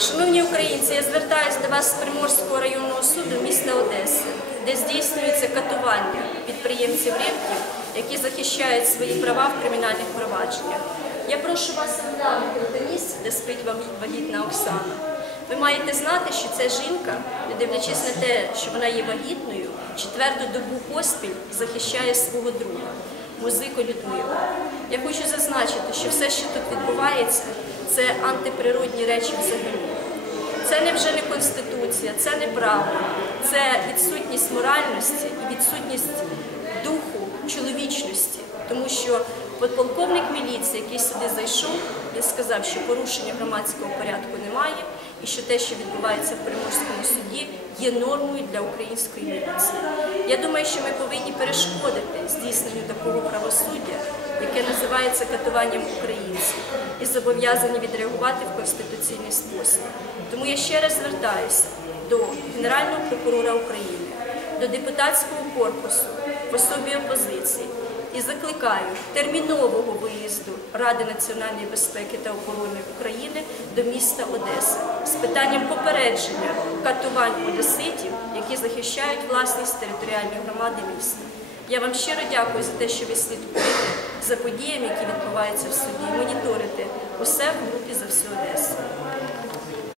Шановні українці, я звертаюся до вас з Приморського районного суду міста Одеси, де здійснюється катування підприємців рибків, які захищають свої права в кримінальних провадженнях. Я прошу вас оглянути те місце, де спить вагі- вагітна Оксана. Ви маєте знати, що ця жінка, не дивлячись на те, що вона є вагітною, четверту добу поспіль захищає свого друга, музику Людмилу. Я хочу зазначити, що все, що тут відбувається, це антиприродні речі взагалі. Це не вже не конституція, це не право, це відсутність моральності і відсутність духу чоловічності, тому що подполковник міліції, який сюди зайшов, він сказав, що порушення громадського порядку немає, і що те, що відбувається в Приморському суді, є нормою для української міліції. Я думаю, що ми повинні перешкодити здійсненню такого правосуддя, яке називається катуванням українців, і зобов'язані відреагувати в конституційний спосіб. Тому я ще раз звертаюся до Генерального прокурора України, до депутатського корпусу в особі опозиції і закликаю термінового виїзду Ради національної безпеки та оборони України до міста Одеси з питанням попередження катувань одеситів, які захищають власність територіальної громади міста. Я вам щиро дякую за те, що ви слідкуєте за подіями, які відбуваються в суді, моніторите усе в групі за всю Одесу.